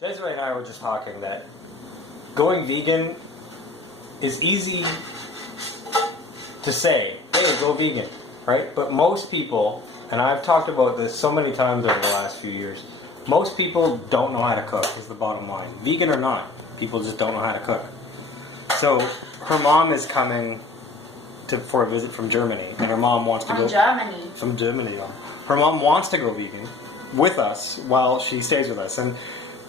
Desiree and I were just talking that going vegan is easy to say, hey, go vegan, right? But most people, and I've talked about this so many times over the last few years, most people don't know how to cook, is the bottom line. Vegan or not, people just don't know how to cook. So her mom is coming for a visit from Germany, and her mom wants to go... From Germany, yeah. Her mom wants to go vegan with us while she stays with us. And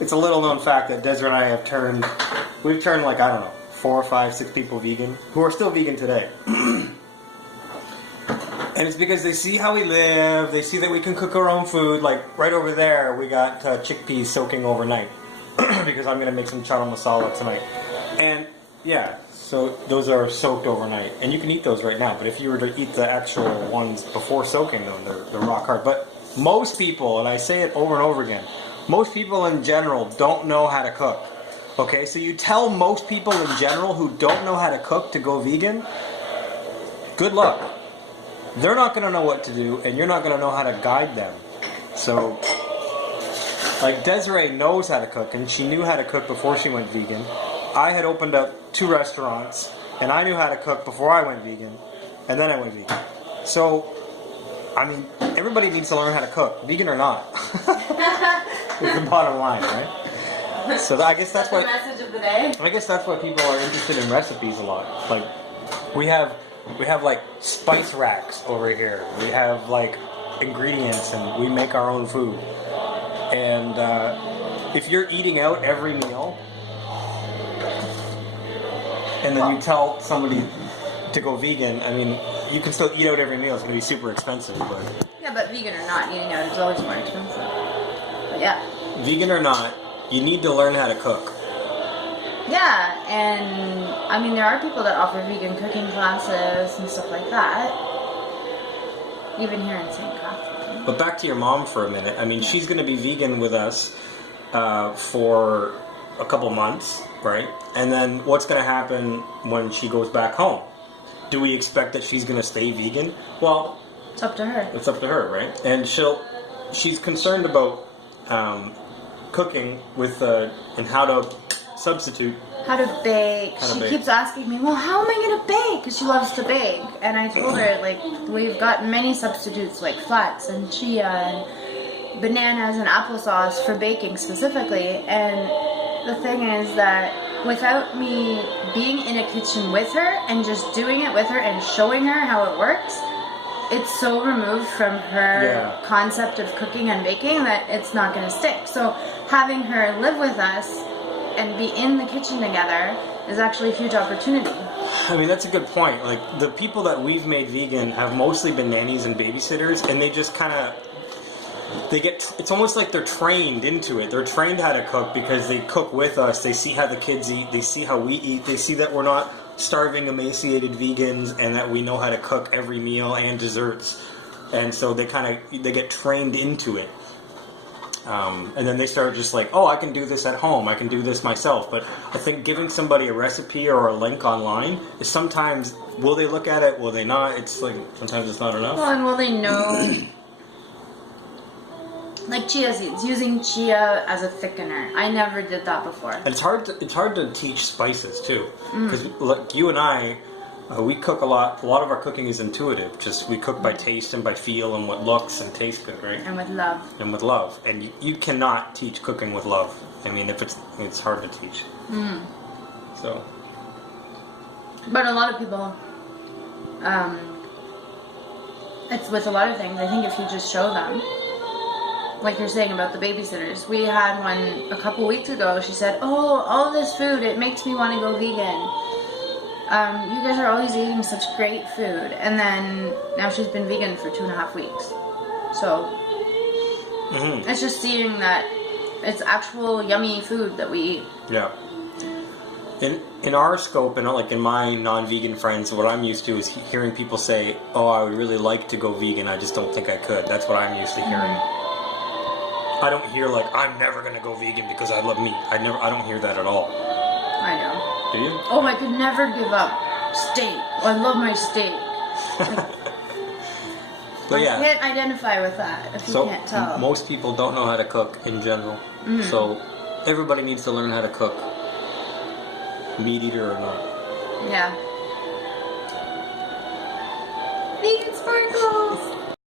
it's a little known fact that Desiree and I we've turned like, I don't know, 4, 5, 6 people vegan, who are still vegan today. And it's because they see how we live, they see that we can cook our own food. Like, right over there, we got chickpeas soaking overnight, because I'm going to make some chana masala tonight. And, yeah, so those are soaked overnight. And you can eat those right now, but if you were to eat the actual ones before soaking them, they're rock hard. But most people, and I say it over and over again, most people in general don't know how to cook. Okay, so you tell most people in general who don't know how to cook to go vegan, good luck. They're not going to know what to do, and you're not going to know how to guide them. So, like, Desiree knows how to cook, and she knew how to cook before she went vegan. I had opened up 2 restaurants, and I knew how to cook before I went vegan, and then I went vegan. So, I mean, everybody needs to learn how to cook, vegan or not. It's the bottom line, right? So I guess that's the message of the day. I guess that's why people are interested in recipes a lot. Like, we have like spice racks over here. We have like ingredients, and we make our own food. And if you're eating out every meal, and then you tell somebody to go vegan, I mean, you can still eat out every meal. It's going to be super expensive, but... Yeah, but vegan or not, eating out is always more expensive. But yeah. Vegan or not, you need to learn how to cook. Yeah, and I mean, there are people that offer vegan cooking classes and stuff like that. Even here in St. Catharines. But back to your mom for a minute. I mean, she's going to be vegan with us for a couple months, right? And then what's going to happen when she goes back home? Do we expect that she's going to stay vegan? Well, it's up to her. It's up to her, right? And she's concerned about cooking with and how to substitute. How to bake. She keeps asking me, well, how am I going to bake? Because she loves to bake. And I told her, like, we've got many substitutes, like flax and chia and bananas and applesauce for baking specifically. And the thing is that without me being in a kitchen with her and just doing it with her and showing her how it works, it's so removed from her concept of cooking and baking that it's not going to stick. So having her live with us and be in the kitchen together is actually a huge opportunity. I mean, that's a good point. Like, the people that we've made vegan have mostly been nannies and babysitters, and they just kind of... it's almost like they're trained into it. They're trained how to cook because they cook with us. They see how the kids eat. They see how we eat. They see that we're not starving, emaciated vegans, and that we know how to cook every meal and desserts. And so they get trained into it. And then they start just like, oh, I can do this at home. I can do this myself. But I think giving somebody a recipe or a link online is sometimes, will they look at it? Will they not? It's like, sometimes it's not enough. Well, and will they know... Like chia seeds, using chia as a thickener. I never did that before. And it's hard to teach spices too, because like you and I, we cook a lot. A lot of our cooking is intuitive. Just we cook by taste and by feel and what looks and tastes good, right? And with love. And with love, and you cannot teach cooking with love. I mean, it's hard to teach. So. But a lot of people, it's with a lot of things. I think if you just show them. Like you're saying about the babysitters. We had one a couple weeks ago. She said, oh, all this food, it makes me want to go vegan. You guys are always eating such great food. And then now she's been vegan for 2.5 weeks. So it's just seeing that it's actual yummy food that we eat. Yeah. In our scope, and like in my non-vegan friends, what I'm used to is hearing people say, oh, I would really like to go vegan, I just don't think I could. That's what I'm used to hearing. I don't hear like, I'm never going to go vegan because I love meat. I don't hear that at all. I know. Do you? Oh, I could never give up steak. Oh, I love my steak. But yeah. I can't identify with that if you can't tell. Most people don't know how to cook in general. So Everybody needs to learn how to cook. Meat eater or not. Yeah. Vegan sparkles!